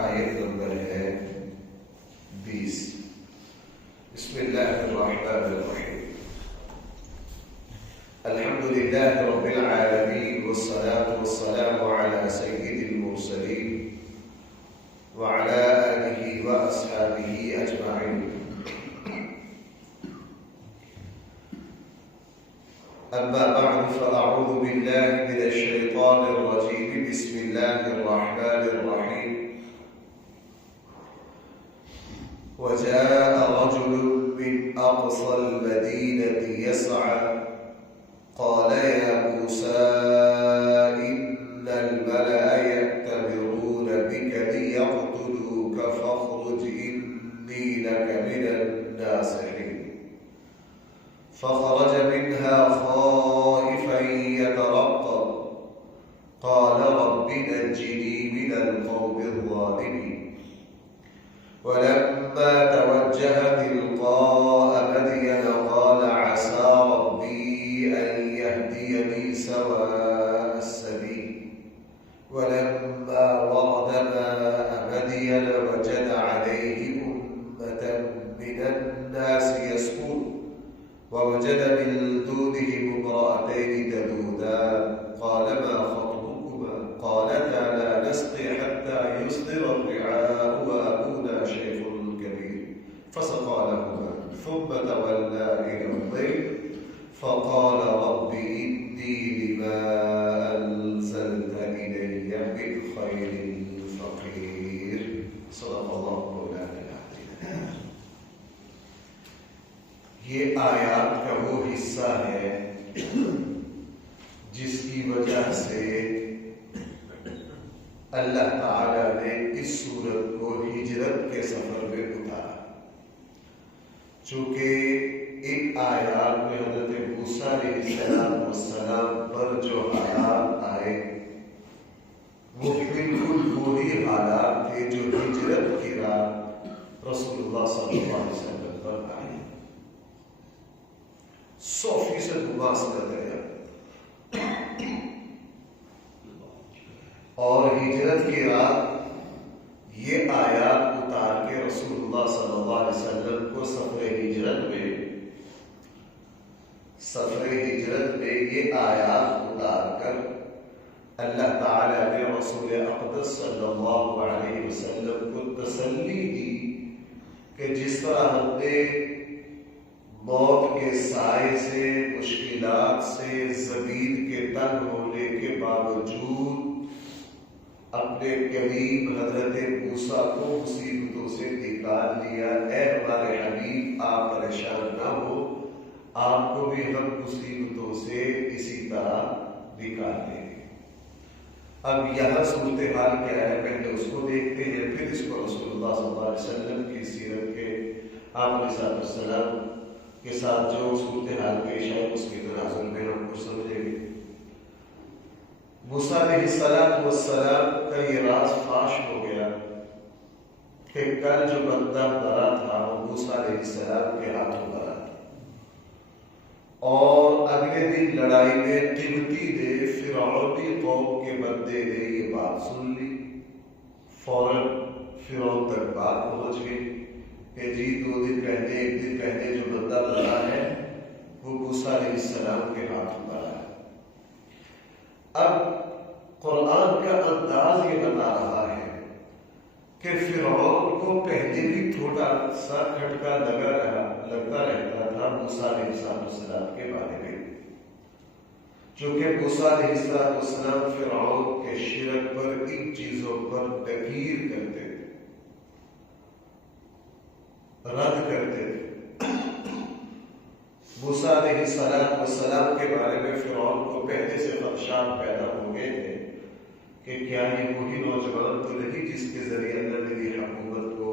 آیت نمبر ہے 20۔ بسم اللہ الرحمن الرحیم۔ الحمد للہ رب العالمین والصلاة والسلام علی سید المرسلین وعلی آلہ واصحابہ اجمعین۔ اما بعد فاعوذ باللہ من الشیطان الرجیم۔ بسم اللہ الرحمن الرحیم۔ وجاء رجل من أقصى المدينة يسعى قال يا موسى إن الملأ يأتمرون بك ليقتلوك فاخرج إني لك من الناصحين، فخرج منها خائفا يترقب قال رب نجني من القوم الظالمين، ولما توجه تلقاء مدين قال عسى ربي أن يهديني سواء السبيل، ولما ورد ماء مدين وجد عليه أمة من الناس يسقون، ووجد من دونهم امرأتين تذودان قال ما خطبكما قالتا لا نسقي حتى يصدر الرعاء وأبونا شيخ كبير، فسقى لهما ثم تولى إلى الظل فقال رب إني لما أنزلت إلي من خير فقير۔ صدق اللہ مولانا العظیم۔ یہ آیات کا وہ حصہ ہے جس کی وجہ سے اللہ تعالیٰ نے اس سورت کو ہجرت کے سفر میں اتارا، چونکہ ان آیات میں حضرت موسیٰ علیہ السلام پر جو حالات آئے وہ بالکل وہی حالات تھے جو ہجرت کی رات رسول اللہ صلی اللہ علیہ وسلم پر آئے۔ 100% مماثلت ہے اور ہجرت کی رات یہ آیات اتار کے رسول اللہ صلی اللہ علیہ وسلم کو سفر ہجرت میں یہ آیات اتار کر اللہ تعالیٰ نے رسول اقدس صلی اللہ علیہ وسلم کو تسلی دی کہ جس طرح ہم نے موت کے سائے سے، مشکلات سے، زمین کے تنگ ہونے کے باوجود اپنے قریب حضرت موسیٰ کو مصیبتوں سے نکال لیا، اے ہمارے حبیب آپ پریشان نہ ہو، آپ کو بھی ہم مصیبتوں سے اسی طرح نکال دیں گے۔ اب یہاں صورتحال کیا ہے، پہلے اس کو دیکھتے ہیں، پھر اس کو رسول اللہ صلی اللہ علیہ وسلم کی سیرت کے آپ علیہ السلام کے ساتھ جو صورتحال پیش ہے اس کے تناظر میں ہم کو سمجھیں گے۔ موسیٰ علیہ السلام کا یہ راز فاش ہو گیا کہ کل جو بندہ مرا تھا وہ موسیٰ علیہ السلام کے ہاتھوں مرا تھا، اور اگلے دن لڑائی میں قبطی نے، فرعونی قوم کے بندے نے یہ بات سن لی، فوراً فرعون تک بات پہنچ گئی کہ جی 2 دن پہلے، 1 دن پہلے جو بندہ مرا ہے وہ موسیٰ علیہ السلام کے ہاتھوں مرا ہے۔ اب قرآن کا انداز یہ بتا رہا ہے کہ فرعون کو پہلے بھی تھوڑا سا کھٹکا لگتا رہتا تھا موسیٰ علیہ السلام کے بارے میں، چونکہ موسیٰ علیہ السلام فرعون کے شرک پر، ان چیزوں پر تکفیر کرتے تھے، رد کرتے تھے۔ موسیٰ علیہ السلام کے بارے میں فرعون کو پہلے سے خدشات پیدا ہو گئے تھے کہ کیا یہ وہی نوجوان تو نہیں جس کے ذریعے اللہ میری حکومت کو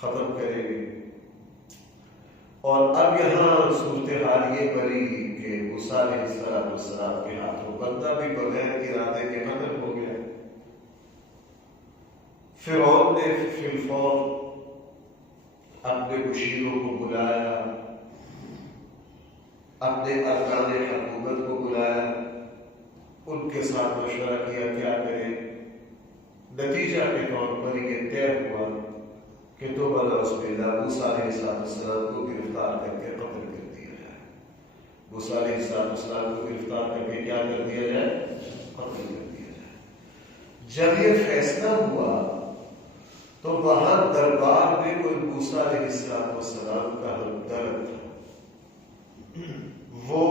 ختم کرے گی۔ اور اب یہاں صورتحال یہ بنی کہ موسیٰ علیہ السلام کے ہاتھوں بندہ بھی بغیر ارادے کے قتل ہو گیا۔ فرعون نے فی الفور اپنے مشیروں کو بلایا، اپنے ارکان حکومت کو بلایا، ان کے ساتھ مشورہ کیا کیا کریں۔ نتیجہ کے طور پر یہ طے ہوا کہ تو بلوس باللہ موسیٰ علیہ السلام کو گرفتار کر کے قتل کر دیا جائے. موسیٰ علیہ السلام کو گرفتار کر کے کیا کر دیا جائے؟ قتل کر دیا جائے. جب یہ فیصلہ ہوا تو وہاں دربار میں کوئی موسیٰ علیہ السلام کا ہمدرد تھا. وہ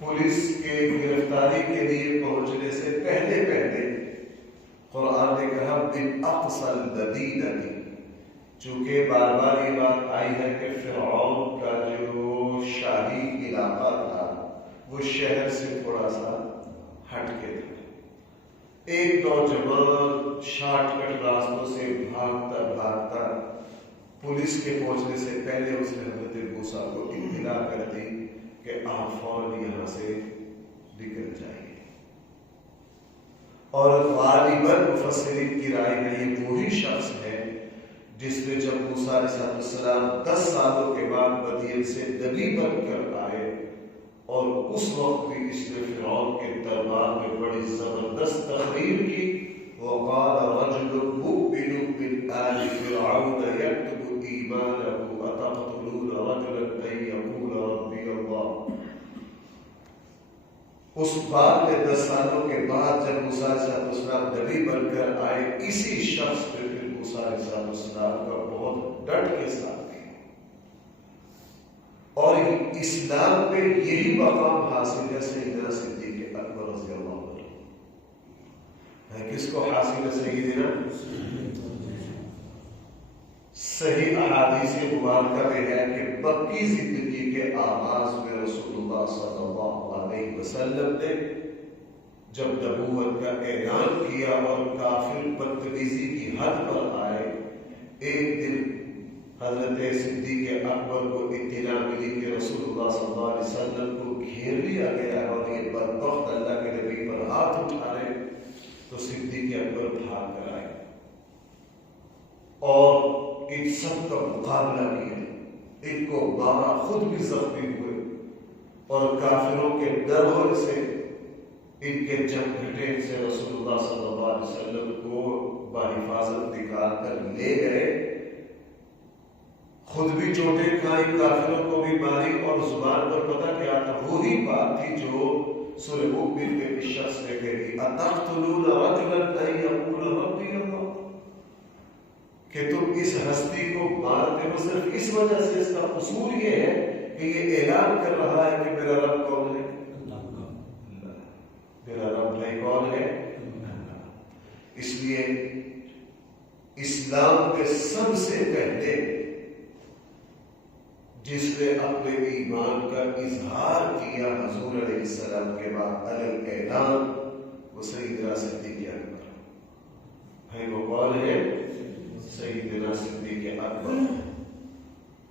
پولیس کے گرفتاری کے لیے پہنچنے سے پہلے قرآن نے کہا بالأقصى المدینہ، چونکہ بار بار یہ بات آئی ہے کہ فرعون کا جو شاہی علاقہ تھا وہ شہر سے تھوڑا سا ہٹ کے تھا. ایک نوجوان شارٹ کٹ راستوں سے بھاگتا پولیس کے پہنچنے سے پہلے اس نے حضرت موسیٰ کو اطلاع کر دی کہ آپ فوراً یہاں سے نکل جائیے. اور غالباً مفسرین کی رائے میں یہ وہی شخص ہے جس نے جب موسیٰ علیہ السلام 10 سالوں کے بعد مدین سے نبی بن کر آئے اور اس وقت بھی اس نے فرعون کے دربار میں بڑی زبردست تقریر کی. وقال رجل مؤمن من آل فرعون يكتم ایمانه اتقتلون رجلا ان يقول ربي الله. اس بات میں 10 سالوں کے بعد جب موسیٰ علیہ السلام نبی بن کر آئے، اسی شخص نے پھر موسیٰ علیہ السلام کا بہت ڈٹ کے ساتھ دیا. اور اسلام میں یہی مقام حاصل ہے سیدنا صدیق اکبر رضی اللہ عنہ. کس کو حاصل ہے سیدنا؟ صحیح احادیث مبارکہ میں ہے کہ مکی زندگی کے آغاز میں رسول اللہ صلی اللہ علیہ وسلم نے جب نبوت کا اعلان کیا اور کافر بدتمیزی کی حد پر آئے، ایک دن حضرت صدیق اکبر کو اطلاع ملی کہ رسول اللہ صلی اللہ علیہ وسلم کو گھیر لیا گیا ہے اور یہ بدبخت اللہ کے نبی پر ہاتھ اٹھا رہے. تو صدیق اکبر بھاگ کر آئے اور ان سب کا مقابلہ کیا. ان کو مارا، خود بھی زخمی ہوئے اور کافروں کے ڈر سے ان کے جنگ گھٹے سے رسول اللہ صلی اللہ علیہ وسلم کو بحفاظت نکال کر لے گئے. خود بھی چوٹیں کھائیں، کافروں کو بھی ماری، اور زبان پر پتہ کیا تھا؟ وہی بات تھی جو سورہ مومن میں اس شخص نے کہی اتقتلون رجلا ان یقول ربی اللہ، کہ تم اس ہستی کو مارتے ہو صرف اس وجہ سے. اس کا قصور یہ ہے کہ یہ اعلان کر رہا ہے کہ میرا رب کون ہے؟ اللہ. میرا رب نہیں کون ہے؟ اللہ. اس لیے اسلام کے سب سے پہلے جس نے اپنے ایمان کا اظہار کیا حضور علیہ السلام کے بعد الگ اعلان، وہ سیدنا صدیق اکبر. بھائی وہ کون ہے؟ سیدنا صدیق اکبر.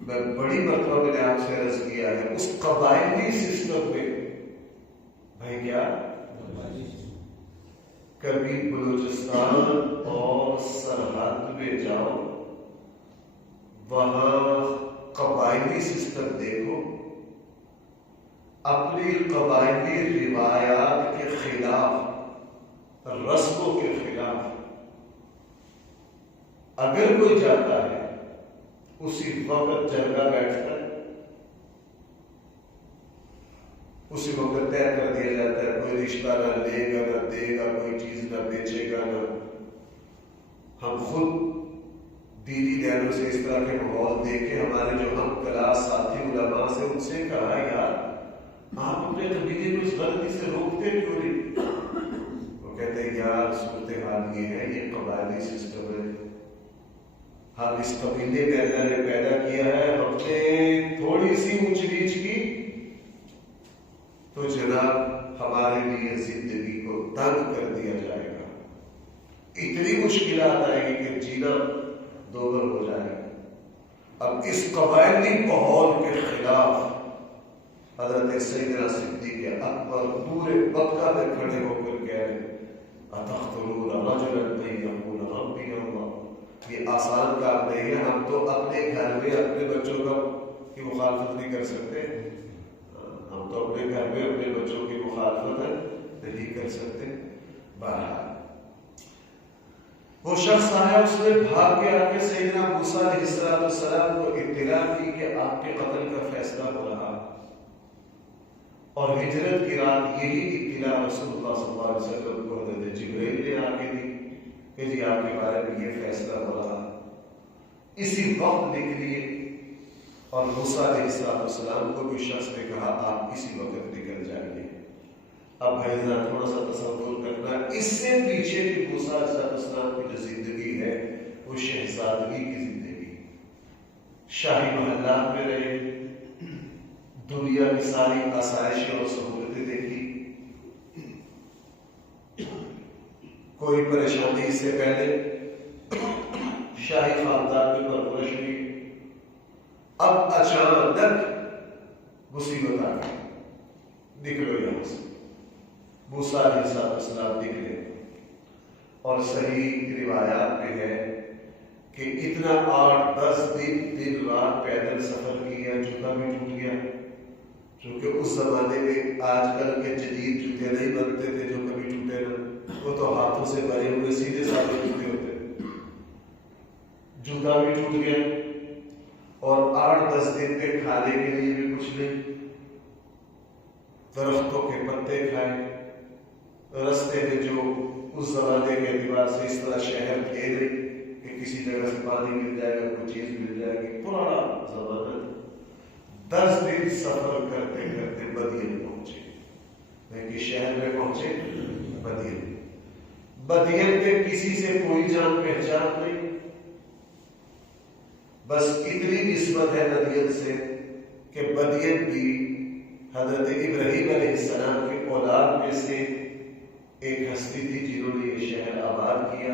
میں بڑی مرتبہ میں نے آپ سے عرض کیا ہے اس قبائلی سسٹم میں، بھائی کیا کبھی بلوچستان اور سرحد میں جاؤ، وہاں قبائلی سسٹم دیکھو، اپنی قبائلی روایات کے خلاف، رسموں کے خلاف اگر کوئی جاتا ہے اسی وقت جرگہ بیٹھتا ہے، اسی وقت طے کر دیا جاتا ہے کوئی رشتہ نہ لے گا نہ دے گا، کوئی چیز نہ بیچے گا نہ. ہم خود دینی لحاظ سے اس طرح کے ماحول دیکھے، ہمارے جو ہم کلاس ساتھی علماء سے ان سے کہا یار آپ اپنے قبیلے کو اس غلطی سے روکتے کیوں نہیں؟ وہ کہتے ہیں یار صورتحال یہ ہے، یہ قبائلی سسٹم ہے، ہم اس قبیلے میں اللہ نے پیدا کیا ہے، ہم نے تھوڑی سی اونچ نیچ کی تو جناب ہمارے لیے زندگی کو تنگ کر دیا جائے گا، اتنی مشکلات آئے گی کہ جینا دوبر ہو جائے گا. اب اس قبائلی ماحول کے خلاف حضرت سیدنا صدیق اکبر پورے مکہ میں کھڑے ہو کر کہہ رہے اتقتلون رجلا ان یقول ربی اللہ. یہ آسان کام نہیں ہے. ہم تو اپنے گھر میں اپنے بچوں کی مخالفت نہیں کر سکتے، ہم تو اپنے گھر میں اپنے بچوں کی مخالفت نہیں کر سکتے. بہرحال وہ شخص آیا، اس نے بھاگ کے آ کے سیدنا موسیٰ علیہ السلام کو اطلاع کی کہ آپ کے قتل کا فیصلہ ہو رہا، اور ہجرت کی رات یہی اطلاع رسول اللہ صلی اللہ علیہ وسلم کو حضرت جبرائیل نے آ کے دی کہ جی آپ کے بارے میں یہ فیصلہ ہو رہا۔ اسی وقت نکلیے، اور موسیٰ علیہ السلام کو بھی شخص نے کہا آپ اسی وقت نکل جائیے۔ اب بھائی ذرا تھوڑا سا تصور کرنا، اس سے پیچھے بھی موسیٰ علیہ السلام کی جو زندگی ہے وہ شہزادگی کی زندگی، شاہی محلات میں رہے، دنیا کی ساری آسائشیں اور سہولتیں دیکھی، کوئی پریشانی اس سے پہلے شاہی خاندان میں پرورش ہوئی، اب اچانک مصیبت آ گئی، نکلو یہاں سے۔ موسیٰ علیہ السلام نکلے، اور صحیح روایات میں ہے کہ اتنا 8-10 دن رات پیدل سفر کیا، جوتا بھی ٹوٹ گیا، کیونکہ اس زمانے میں آج کل کے جدید جوتے نہیں بنتے تھے جو کبھی ٹوٹے نہ، وہ تو ہاتھوں سے بنے ہوئے سیدھے سادے جوتے ہوتے، جوتا بھی ٹوٹ گیا، اور 8-10 دن پہ کھانے کے لیے بھی کچھ نہیں، درختوں کے پتے کھائے، رستے میں جو اس زمانے کے اعتبار سے اس طرح شہر تھے نہیں کہ کسی جگہ سے پانی مل جائے گا، کوئی چیز مل جائے گی، پرانا زمانہ۔ 10 دن سفر کرتے کرتے مدین پہنچے، کہ شہر میں پہنچے مدین میں کسی سے کوئی جان پہچان نہیں، بس اتنی نسبت ہے مدین سے کہ مدین بھی حضرت ابراہیم علیہ السلام کے اولاد میں سے ایک ہستی تھی جنہوں نے یہ شہر آباد کیا،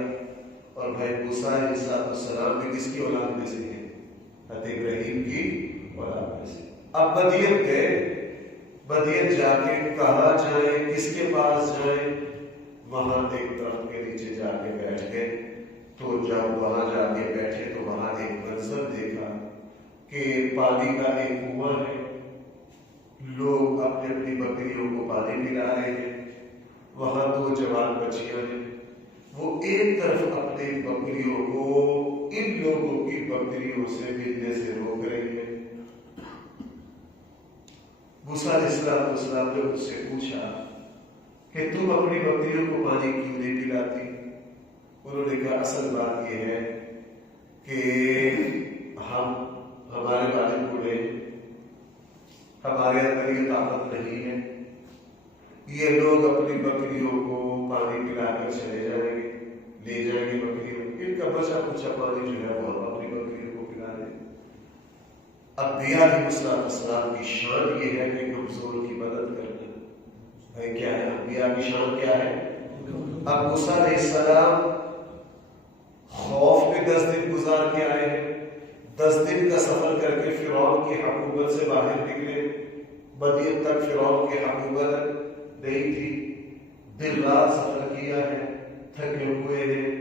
اور بھائی موسیٰ علیہ السلام بھی کس کی اولاد میں سے ہے؟ حضرت ابراہیم کی اولاد میں سے۔ اب مدین گئے، مدین جا کے کہاں جائیں، کس کے پاس جائیں؟ وہاں ایک درخت کے نیچے جا کے بیٹھ گئے، تو جب وہاں جا کے بیٹھے تو وہاں ایک منظر دیکھا کہ پانی کا ایک کنواں ہے، لوگ اپنی اپنی بکریوں کو پانی پلا رہے ہیں، وہاں 2 جوان بچیاں ہیں، وہ ایک طرف اپنی بکریوں کو ان لوگوں کی بکریوں سے ملنے سے روک رہی ہیں۔ موسیٰ علیہ السلام نے ان سے پوچھا کہ تم اپنی بکریوں کو پانی کیوں نہیں پلاتی؟ انہوں نے کہا اصل بات یہ ہے کہ ہمارے والد بوڑھے، ہمارے اندر یہ طاقت نہیں ہے، یہ لوگ اپنی بکریوں کو پانی پلا کر چلے جائیں گے، لے جائیں گے بکریوں، ان کا بچا کچا پانی جو ہے وہ اپنی بکریوں کو پلا دیں۔ انبیاء علیہ السلام کی شان یہ ہے کہ کمزور کی مدد کرنا ہے۔ کیا ہے انبیاء کی شان؟ کیا ہے؟ اب موسیٰ علیہ السلام خوف میں 10 دن گزار کے آئے ہیں، 10 دن کا سفر کر کے فرعون کی حکومت سے باہر نکلے، مدین تک فرعون کی حکومت نہیں تھی، دن رات سفر کیا ہے، تھکے ہوئے ہیں،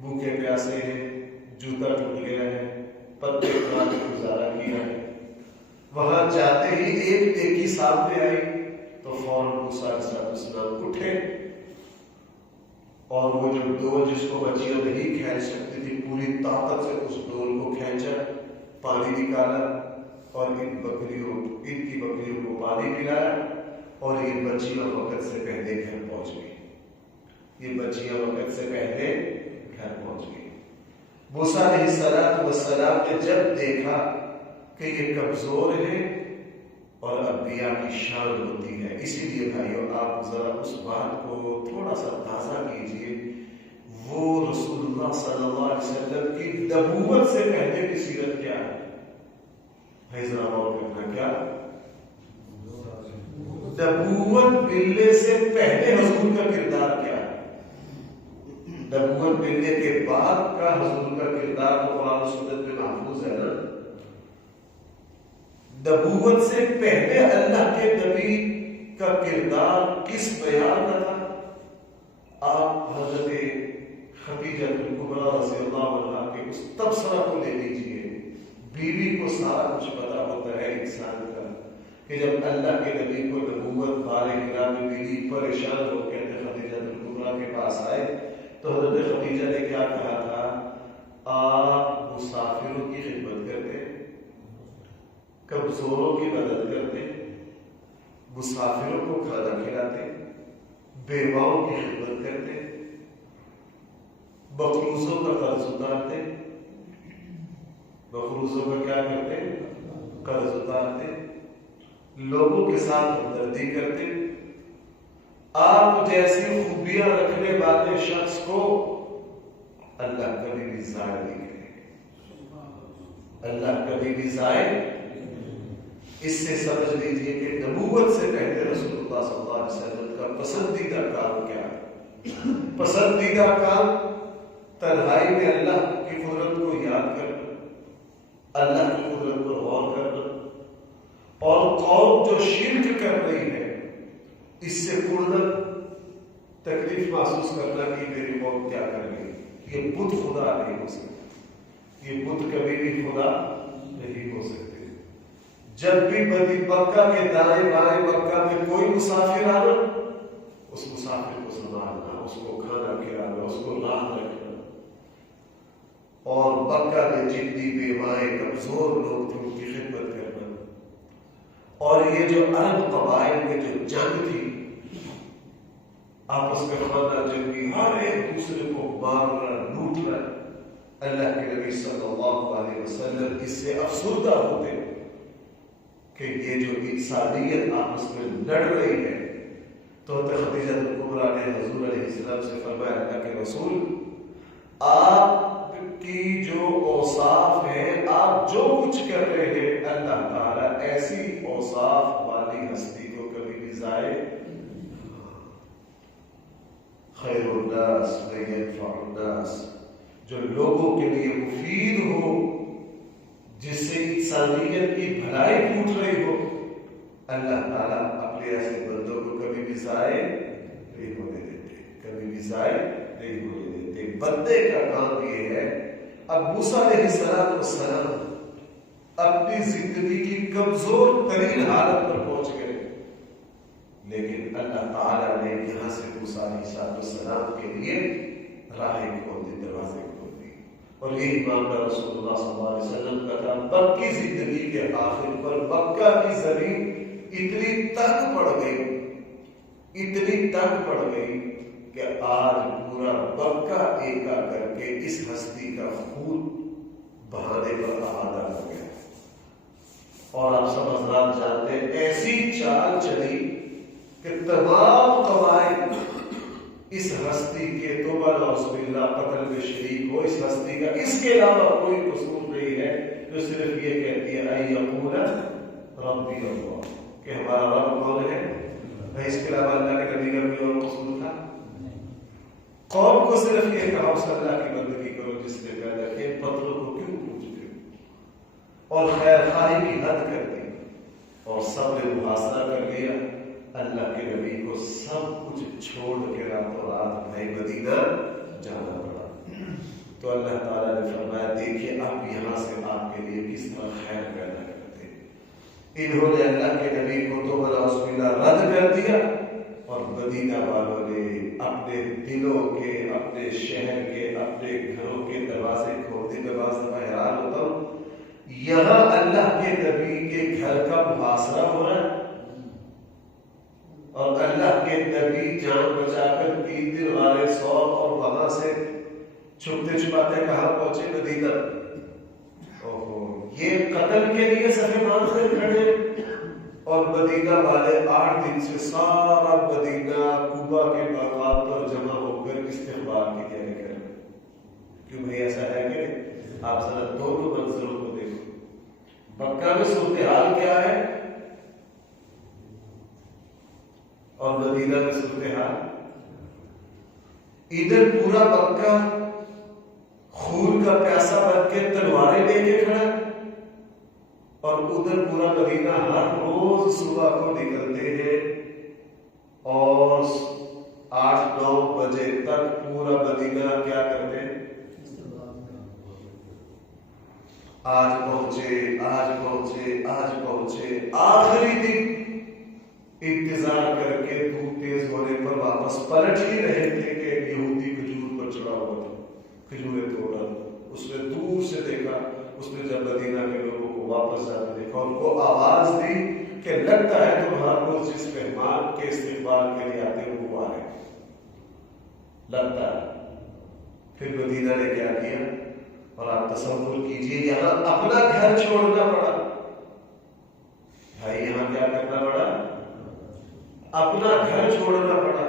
بھوکے پیاسے ہیں، جوتا ٹوٹ گیا ہے، پتے کھا کے گزارا کیا ہے۔ وہاں جاتے ہی ایک نیکی سامنے آئی تو فوراً موسیٰ علیہ السلام اٹھے، اور وہ جو ڈول جس کو بچیاں نہیں کھینچ سکتی تھی، پوری طاقت سے اس ڈول کو کھینچا، پانی نکالا، اور ان کی بکریوں کو پانی پلایا، اور یہ بچیاں وقت سے پہلے گھر پہنچ گئی، یہ بچیاں وقت سے پہلے گھر پہنچ گئی۔ موسیٰ علیہ السلام نے جب دیکھا کہ یہ کمزور ہے اور انبیاء کی شان ہوتی ہے، اسی لیے بھائیو آپ ذرا اس بات کو تھوڑا سا تازہ کیجئے، وہ رسول اللہ صلی اللہ علیہ وسلم کی نبوت سے پہلے کی سیرت کیا ہے؟ بھائی ذرا غور کرنا، کیا نبوت ملنے سے پہلے حضور کا کردار کیا ہے؟ نبوت ملنے کے بعد کا حضور کا کردار تو قرآن و سنت میں محفوظ ہے نا۔ نبوت سے پہلے اللہ کے نبی کا کردار کس بیان کا تھا؟ آپ حضرت خدیجہ الکبریٰ رضی اللہ عنہا کے اس تبصرہ کو لے لیجئے، بیوی کو سارا کچھ پتا ہوتا ہے انسان کا، کہ جب اللہ کے نبی کو نبوت بارے ہرا میں بیوی پریشان ہو کے خدیجہ الکبریٰ کے پاس آئے تو حضرت خدیجہ نے کیا کہا تھا؟ آپ مسافروں کی خدمت کرتے، کمزوروں کی مدد کرتے، مسافروں کو کھانا کھلاتے، بیواؤں کی خدمت کرتے، مقروضوں کا قرض اتارتے، مقروضوں کا کیا کرتے؟ قرض اتارتے، لوگوں کے ساتھ ہمدردی کرتے۔ آپ جیسی خوبیاں رکھنے والے شخص کو اللہ کبھی بھی ضائع نہیں کرے گا، اللہ کبھی بھی ضائع۔ اس سے سمجھ لیجیے کہ نبوت سے پہلے رسول اللہ صلی اللہ علیہ وسلم کا پسندیدہ کام کیا ہے؟ پسندیدہ کام تنہائی میں اللہ کی قدرت کو یاد کرنا، اللہ کی قدرت پر غور کرنا، اور قوم جو شرک کر رہی ہے اس سے قربت تکلیف محسوس کرنا کہ میری قوم کیا کر رہی ہے۔ یہ بت خدا نہیں ہو سکتا، یہ بت کبھی بھی خدا نہیں ہو سکتے۔ جب بھی مکہ کے دائیں بائیں مکہ میں کوئی مسافر آنا، اس مسافر کو سنبھالنا، اس کو کھانا کھلانا، اس کو راہ رکھنا، اور مکہ میں جتنی بیوائیں کمزور لوگ تھے ان کی خدمت کرنا۔ اور یہ جو عرب قبائل میں جو جنگ تھی، آپس میں خانہ جنگی، ہر ایک دوسرے کو مارنا لوٹنا، اللہ کے نبی صلی اللہ علیہ وسلم اس سے افسردہ ہوتے کہ یہ جو انسانیت آپس میں لڑ رہی ہے۔ تو خدیجہ کبریٰ نے حضور علیہ السلام سے فرمایا، اللہ کے رسول، آپ کی جو اوصاف ہیں، آپ جو کچھ کر رہے ہیں، اللہ تعالیٰ ایسی اوصاف والی ہستی کو کبھی بھی ضائع۔ خیر الناس من ينفع الناس، جو لوگوں کے لیے مفید ہو، جس سے انسانیت کی بھلائی ٹوٹ رہی ہو، اللہ تعالیٰ اپنے ایسے بندوں کو کبھی بھی ضائع نہیں ہونے دیتے، کبھی بھی ضائع نہیں ہونے دیتے۔ بندے کا کام یہ ہے، اب موسیٰ علیہ السلام اپنی زندگی کی کمزور ترین حالت پر پہنچ گئے، لیکن اللہ تعالیٰ نے یہاں سے موسیٰ علیہ السلام کے لیے راہیں کھول دی، دروازے کھول دی۔ اور یہی معاملہ رسول اللہ صلی اللہ علیہ وسلم کا تھا۔ مکی زندگی کے آخر پر مکہ کی زمین اتنی تنگ پڑ گئی، اتنی تنگ پڑ گئی کہ آج پورا مکہ ایکا کر کے اس ہستی کا خون بہانے پر آمادہ ہو گیا۔ اور آپ سب حضرات جانتے ہیں ایسی چال چلی کہ تمام قبائل اس ہستی کے توبہ نعوذ باللہ قتل میں شریک ہو۔ اس ہستی کا اس کے علاوہ کوئی قصور نہیں ہے، جو صرف یہ کہتی ہے اَن یقول ربی اللہ، کہ ہمارا رب کون ہے۔ اس کے علاوہ اللہ کے نبی کا کوئی اور قصور تھا؟ قوم کو صرف یہ کہا اس اللہ کی بندگی کرو جس نے پیدا کیا، پتھروں کو کیوں پوجتے ہو، اور خیر خواہی کی حد کر دی، اور سب نے محاصرہ کر لیا۔ اللہ کے نبی کو سب کچھ چھوڑ کے راتوں رات بھائی مدینہ جانا پڑا۔ تو اللہ تعالیٰ نے فرمایا، دیکھیے آپ یہاں سے آپ کے لیے کس طرح خیر پیدا کرتے ہیں۔ انہوں نے اللہ کے نبی کو تو نعوذ باللہ رد کر دیا، اور مدینہ والوں نے اپنے دلوں کے، اپنے شہر کے، اپنے گھروں کے دروازے کھول دیے۔ میں بعض دفعہ حیران ہوتا ہوں، یہاں اللہ کے نبی کے گھر کا محاصرہ ہو رہا ہے، اور اللہ کے نبی جان بچا کر 3 دن غار ثور، اور وہاں سے چھپتے چھپاتے کہاں پہنچے؟ مدینہ۔ یہ قتل کے لیے صفے نام سے کھڑے، اور مدینہ والے 8 دن سے سارا مدینہ کوبا کے باغات پر جمع ہو کر استقبال کی تیاری کر رہے۔ کیوں بھائی ایسا ہے کہ آپ ذرا دونوں منظروں کو دیکھو، مکہ میں صورتحال کیا ہے اور مدینہ میں صورتحال۔ ادھر پورا مکہ خون کا پیاسا بن کے تلواریں لے کے کھڑا، اور ادھر پورا مدینہ ہر روز صبح کو نکلتے ہیں، اور 8-9 بجے تک پورا مدینہ کیا کرتے ہیں؟ آج پہنچے، آج پہنچے، آج پہنچے، آخری دن انتظار کر کے دھوپ تیز ہونے پر واپس پلٹ ہی رہے تھے کہ یہودی کھجور پر چڑھا ہوا تھا، کھجوریں توڑ رہا تھا. اس نے دور سے دیکھا، اس نے جب مدینہ کے لوگوں کو واپس جاتے دیکھا، ان کو آواز دی کہ لگتا ہے تمہارا روز جس مہمان کے استقبال کے لیے آتے ہیں وہ آ رہے ہیں، لگتا ہے. پھر مدینہ نے کیا کیا؟ اور آپ تصور کیجئے یہاں اپنا گھر چھوڑنا پڑا. بھائی یہاں کیا کرنا پڑا؟ اپنا گھر چھوڑنا پڑا.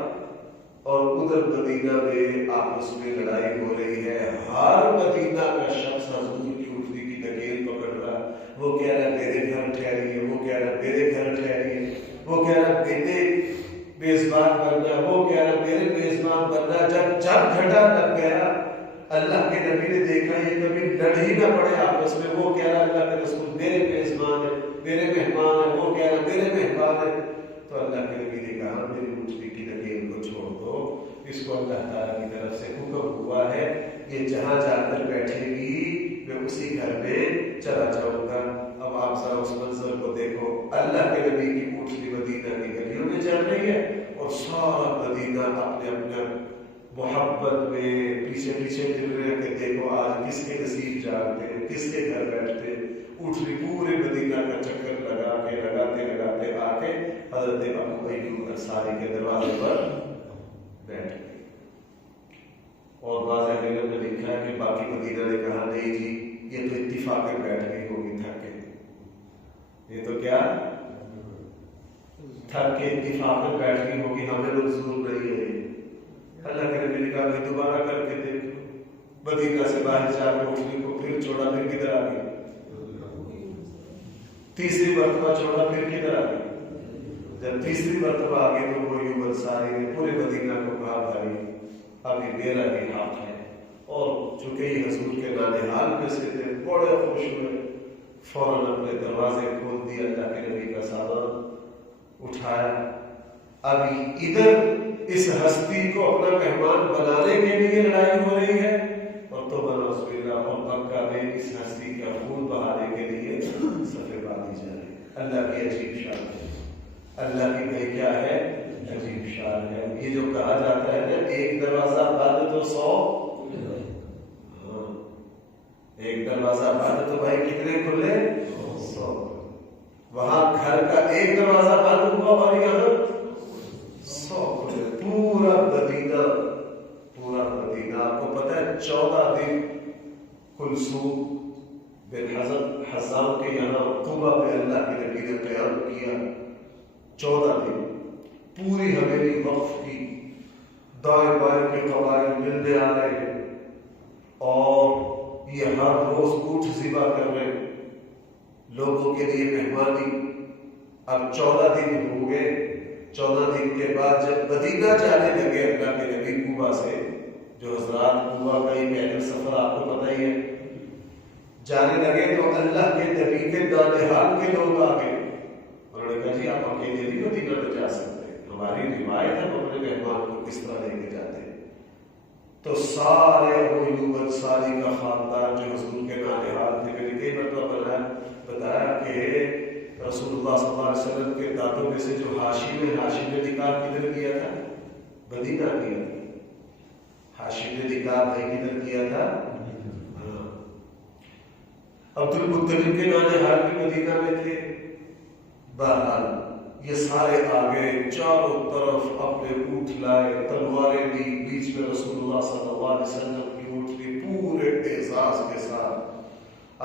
اور ادھر مدینہ میں آپس میں لڑائی ہو رہی ہے. ہر مدینہ کا شخص حضور کی اٹھنے کی نکیل پکڑ رہا. وہ کہہ رہا میرے گھر ٹھہریے، وہ کہہ رہا میرے گھر ٹھہریے، وہ کہہ رہا میرے میزبان بننا، وہ کہہ رہا میرے میزبان بننا. جب گھٹا لگ گیا، اللہ کے نبی نے دیکھا یہ کبھی لڑ ہی نہ پڑے آپس میں. وہ کہہ رہا اللہ کے رسول میرے میزبان ہے، میرے مہمان ہے، وہ کہہ رہا میرے مہمان ہے. تو اللہ کے نبی نے کہا میری اٹھنے کی نکیل کو چھوڑ دو، اس کو اللہ تعالیٰ کی طرف سے حکم ہوا ہے، یہ جہاں جا کر بیٹھے گی میں اسی گھر میں چلا جاؤں گا. اب آپ ذرا اس منظر کو دیکھو، اللہ کے نبی کی اٹھنی مدینہ کی گلیوں میں چل رہی ہے اور سارا مدینہ اپنے اپنے محبت میں پیچھے پیچھے پھر رہے کہ دیکھو آج کس کے نصیب جاگتے ہیں، کس کے گھر بیٹھتے ہیں. اٹھنی پورے مدینہ کا چکر لگاتے آ کے حضرت ابو ایوب انصاری کے دروازے پر بیٹھ گئے. اور واضح جگہ میں لکھا ہے کہ باقی مدینہ نے کہا نہیں جی یہ تو اتفاق سے بیٹھ گئی ہوگی تھک کے، یہ تو کیا تھک کے اتفاق سے بیٹھ گئی ہوگی، ہمیں منظور نہیں ہے. اللہ کے نبی نے کہا کہ دوبارہ کر کے دیکھ. مدینہ سے باہر جا کے اٹھنی کو پھر چھوڑا، پھر کدھر آ گئی؟ تیسری مرتبہ چھوڑا، پھر کدھر آ گئی؟ جب تیسری مرتبہ آ گئی تو وہ ایوب انصاری نے پورے مدینہ کو کہا بھائی اب یہ میرا ہی حق ہے. اور چونکہ یہ حضور کے نانحال میں سے تھے، بڑے خوش ہوئے، فوراً اپنے دروازے کھول دیے، اللہ کے نبی کا سامان اٹھایا. ابھی ادھر اس ہستی کو اپنا مہمان بنانے کے لیے لڑائی ہو رہی ہے، اور تو بناؤ اور مکہ میں اس ہستی کا خون بہانے کے لیے صفیں باندھی جا رہی ہے. اللہ کی عجیب شان ہے، اللہ کی بھائی کیا ہے؟ عجیب شان ہے. یہ جو کہا جاتا ہے نا ایک دروازہ بند تو 100، ایک دروازہ بند تو بھائی کتنے کھلے؟ 100. وہاں گھر کا ایک دروازہ بند ہوا اور یہاں 100 کھلے. پورا مدینہ آپ کو پتہ ہے 14 دن کلثوم بن حزام کے یہاں قبا پہ اللہ کے نبی نے قیام کیا. 14 دن پوری حویلی وقف کی، دائیں بائیں کے قبائل ملنے آ رہے ہیں اور یہ ہر روز اونٹ ذبح کر رہے ہیں لوگوں کے لیے مہمانی. اب 14 دن ہو گئے. 14 دن کے بعد جب مدینہ جانے لگے اللہ کے نبی قبا سے، جو حضرات قبا کا یہ پیدل سفر آپ کو پتہ ہی ہے، جانے لگے تو اللہ کے نبی کے نانحال کے لوگ آ گئے. انہوں نے کہا جی آپ اکیلے بھی مدینہ میں جا سکتے ہیں، ہماری روایت ہے ہم اپنے مہمان کو کس طرح لے کے جاتے ہیں. تو سارے ابو ایوب انصاری کا خاندان جو حضور کے نانحال تھے، میں نے کئی مرتبہ بتایا کہ رسول اللہ صلی اللہ علیہ وسلم کے دادوں میں سے جو ہاشم نے نکاح کدھر کیا تھا؟ مدینہ کیا تھا. ہاشم نے نکاح بھائی کدھر کیا تھا؟ عبد المطلب کے نانحال بھی مدینہ میں تھے. بہرحال یہ سارے آگے چاروں طرف اپنے اونٹ لائے، تلواریں لی، بیچ میں رسول اللہ صلی اللہ علیہ وسلم کی اونٹ لی پورے اعزاز کے ساتھ.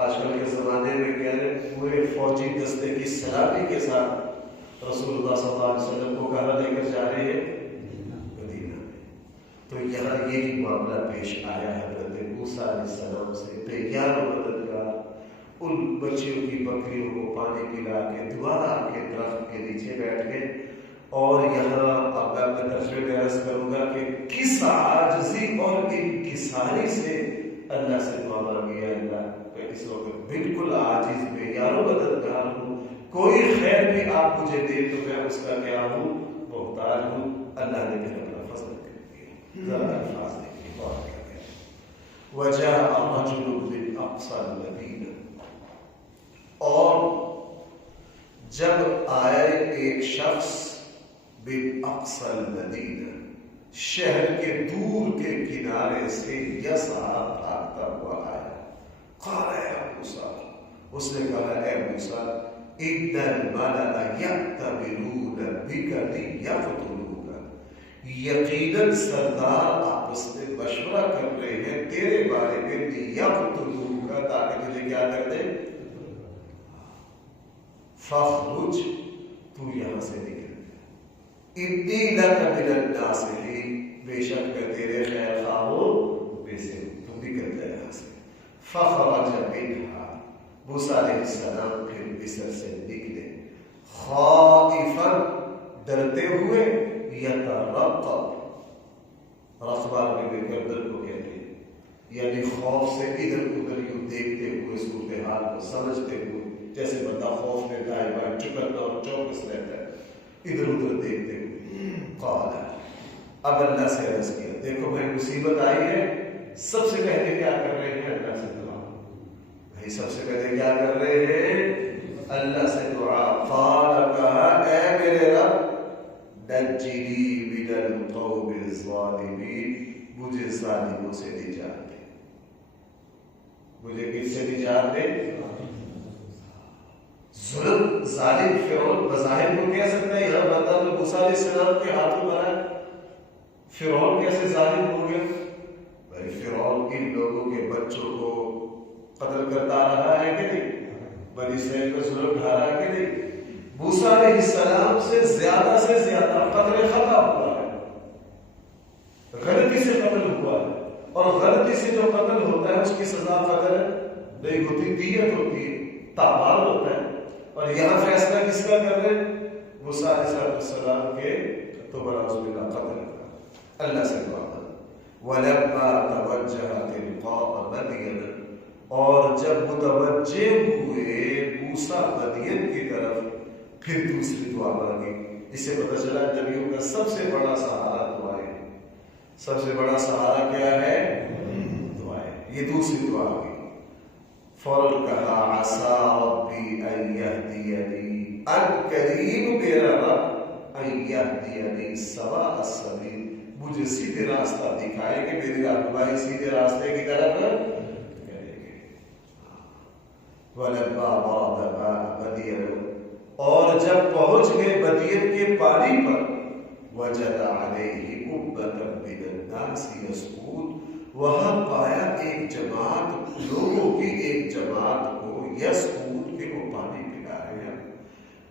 آج کل کے زمانے میں کہہ رہے پورے فوجی دستے کی سلامتی کے ساتھ رسول اللہ صلی اللہ علیہ وسلم کو کہاں لے کر جا رہے ہیں؟ مدینہ میں. تو یہاں یہی معاملہ پیش آیا حضرت موسیٰ علیہ السلام سے. تیار و مددگار ان بچیوں کی بکریوں کو پانی پلا کے دوبارہ کے درخت کے نیچے بیٹھ گئے. اور یہاں اب میں ترجمے میں عرض کروں گا کہ کس عاجزی اور انکساری سے اللہ سے دعا مانگی ہے. اللہ میں اس وقت بالکل عاجز بے یار و مددگار ہوں، کوئی خیر بھی آپ مجھے دے تو میں اس کا کیا ہوں؟ محتاج ہوں. اللہ نے پھر اپنا فضل کر دیا. ذرا الفاظ دیکھیے بات کر رہے ہیں. وجاء رجل من اقصى المدینہ، اور جب آئے ایک شخص من اقصى المدینہ، شہر کے دور کے کنارے سے یسعی بھاگتا ہوا آیا. قال یا موسیٰ، اس نے کہا اے موسیٰ، ان الملأ یأتمرون بک لیقتلوک، یقیناً سردار آپس میں مشورہ کر رہے ہیں تیرے بارے میں لیقتلوک، تاکہ تجھے کیا کر دیں. فاخرج، تو یہاں سے نکل، انی لک من الناصحین، بے شک میں تیرے خیر خواہوں میں سے ہوں، تو نکل جائے یہاں سے. فخرج منہا، موسیٰ علیہ السلام پھر مصر سے نکلے، خائفا، ڈرتے ہوئے، یترقب، رقبہ میں گردن کو کہتے ہیں، یعنی خوف سے ادھر ادھر یوں دیکھتے ہوئے صورتحال کو سمجھتے ہوئے، جیسے بندہ خوف میں دائیں بائیں چکرتا اور چوکس رہتا ہے، ادھر ادھر دیکھتے ہوئے. قال، اب اللہ سے عرض کیا، دیکھو بھائی مصیبت آئی ہے، سب سے پہلے کیا کر رہے ہیں؟ اللہ سے دعا. بھائی سب سے پہلے کیا کر رہے ہیں؟ اللہ سے دعا. قال، کہا اے میرے رب، نجنی من القوم الظالمین، مجھے ظالموں سے نجات دے. مجھے کس سے نجات دے؟ ظلم ظالم فرعون بظاہر کو کہہ سکتا ہے یہاں بندہ تو موسیٰ علیہ السلام کے ہاتھوں مرا ہے، فرعون کیسے ظالم ہو گیا؟ بھائی فرعون ان لوگوں کے بچوں کو قتل کرتا رہا ہے کہ نہیں؟ بنی اسرائیل پر ظلم ڈھا رہا ہے کہ نہیں؟ موسیٰ علیہ السلام سے زیادہ قتل خطا ہوا ہے، غلطی سے قتل ہوا ہے، اور غلطی سے جو قتل ہوتا ہے اس کی سزا قتل نہیں ہوتی، دیت ہوتی ہے، تعمال ہوتا ہے. اور یہاں فیصلہ کس کا کر رہے ہیں؟ موسیٰ علیہ السلام کے تو براز بلا قتل کا. اللہ سے دعا ہے. وَلَمَّا تَوَجَّهَ تِلْقَاءَ مَدْيَنَ، اور جب متوجہ ہوئے موسیٰ مدین کی طرف، پھر دوسری دعا مانگی. اس سے پتہ چلا نبیوں کا سب سے بڑا سہارا دعائیں. سب سے بڑا سہارا کیا ہے؟ دعائیں. یہ دوسری دعا ہوگی. فوراً کہا عسیٰ ربی ان یہدینی، ان قریب میرا رب ان یہدینی سواء السبیل، مجھے سیدھے راستہ دکھائے کہ میری رہنمائی سیدھے راستے کی طرف کرے گے. وَلَمَّا وَرَدَ مَاءَ مَدْيَنَ، اور جب پہنچ گئے مدین کے پانی پر، وَجَدَ عَلَيْهِ أُمَّةً مِّنَ النَّاسِ يَسْقُونَ، وہاں پایا ایک جماعت، لوگوں کی ایک جماعت کو، یسقون، کہ وہ پانی پلا رہے ہیں.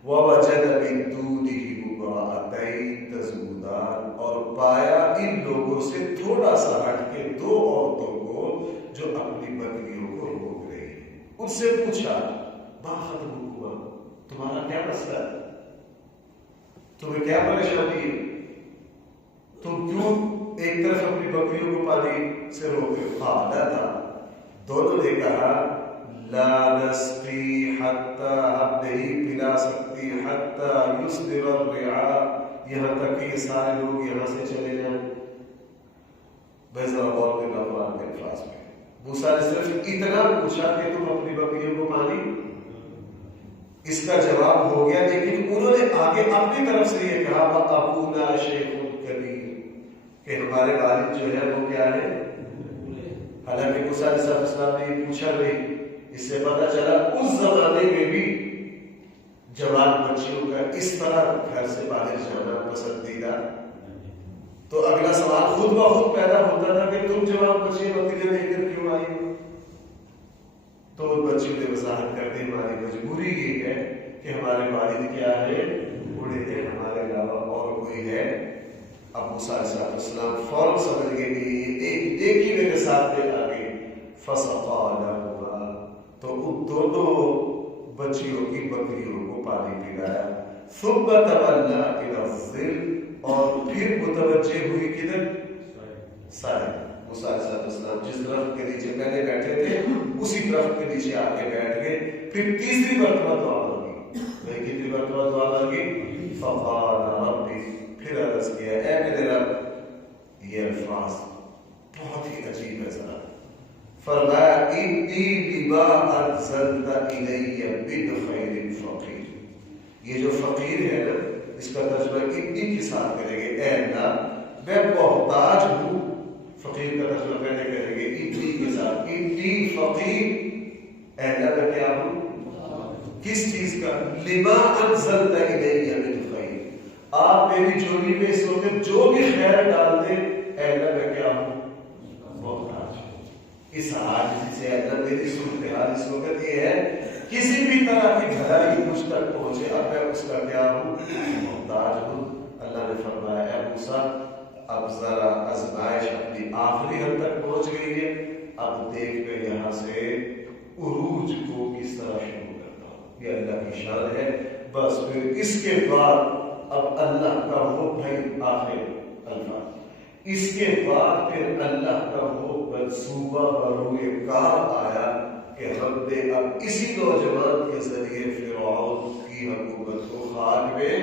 وَوَجَدَ مِن دُونِهِمُ امْرَأَتَيْنِ تَذُودَانِ، اور پایا ان لوگوں سے تھوڑا سا ہٹ کے دو عورتوں کو جو اپنی بکریوں کو روک رہی ہیں. ان سے پوچھا مَا خَطْبُكُمَا، تمہارا کیا مسئلہ ہے؟ تمہیں کیا پریشانی ہے؟ تم کیوں ایک طرف اپنی بکریوں کو پانی سے روکے؟ قالتا، دونوں نے کہا لا نسقی حتی، ہم نہیں پلا سکتی، حتی یصدر الرعاء، یہاں تک کہ یہ سارے لوگ یہاں سے چلے جائیں. بذرا غور کرنا قرآن کے الفاظ میں. موسیٰ نے صرف اتنا پوچھا کہ تم اپنی بکریوں کو پانی، اس کا جواب ہو گیا، لیکن انہوں نے آگے اپنی طرف سے یہ کہا وَأَبُونَا شَيْخٌ کبیر، کہ ہمارے والد جو ہے وہ کیا ہے. حالانکہ موسیٰ علیہ السلام نے یہ پوچھا نہیں. اس سے پتہ چلا اس زمانے میں بھی جوان بچیوں کا اس طرح گھر سے باہر جانا پسندیدہ. تو اگلا سوال خود بخود پیدا ہوتا تھا کہ تم جوان بچی بکریاں لے کر کیوں آئی ہو؟ تو بچیوں نے وضاحت کر دی ہماری مجبوری یہ ہے کہ ہمارے والد کیا ہے، بوڑھے ہیں، ہمارے علاوہ اور کوئی ہے. اب موسیٰ علیہ السلام فوراً سمجھ گئے کہ ایک ہی میرے ساتھ میں آ گئے. فَسَقَىٰ لَهُمَا، تو ان دونوں بچیوں کی بکریوں کو پانی پلایا. ثُمَّ تَوَلَّىٰ إِلَى الظِّلِّ، اور پھر متوجہ ہوئی کدھر؟ سائے. موسیٰ علیہ السلام جس درخت کے نیچے پہلے بیٹھے تھے اسی درخت کے نیچے آ کے بیٹھ گئے. پھر تیسری مرتبہ دعا مانگی. نہیں کتنی مرتبہ دعا مانگی؟ فَقَالَ رَبِّ، پھر عرض کیا اے میرے رب. یہ الفاظ بہت ہی عجیب ہے. ذرا فرمایا انی لما انزلت الی من خیر فقیر. یہ جو فقیر ہے نا، اس کا ترجمہ انی کے ساتھ کریں گے، اے اللہ میں محتاج ہوں. فقیر کا ترجمہ کرنے کریں گے انی کے ساتھ. انی فقیر، اے اللہ میں کیا ہوں؟ کس چیز کا؟ لما انزلت الی من خیر، آپ میری جولی میں اس وقت جو بھی خیر ڈال دیں، اے اللہ میں کیا ہوں؟ محتاج ہوں. اس عاجزی سے اے اللہ میری صورتحال اس وقت یہ ہے، کسی بھی طرح کی بھلائی مجھ تک پہنچے اب میں اس کا کیا ہوں؟ محتاج ہوں. اللہ نے فرمایا اے موسیٰ اب ذرا آزمائش اپنی آخری حد تک پہنچ گئی ہے، اب دیکھ میں یہاں سے عروج کو کس طرح شروع کرتا ہوں. یہ اللہ کی شان ہے. بس پھر اس کے بعد اب اللہ کا وہ بھائی آخر الفاظ، اس کے بعد پھر اللہ کا وہ منصوبہ بروئے کار آیا کہ ہم نے اب اسی نوجوان کے ذریعے فرعون کی حکومت کو خاک میں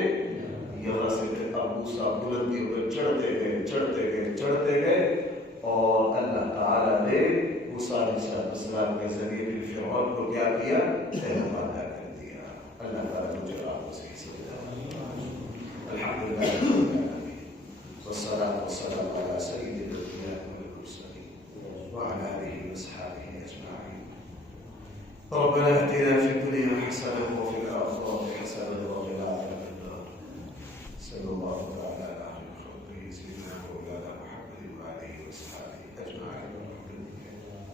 یہاں سے اب موسیٰ بلندی پر چڑھتے گئے اور اللہ تعالیٰ نے موسیٰ علیہ السلام کے ذریعے پھر فرعون کو کیا کیا؟ روانہ کر دیا. اللہ تعالیٰ مجھے آپ سے الحمدللہ رب العالمین والصلاة والسلام على سيد الأنبياء والمرسلين وعلى آله وأصحابه أجمعين. ربنا آتنا في الدنيا حسنة وفي الآخرة حسنة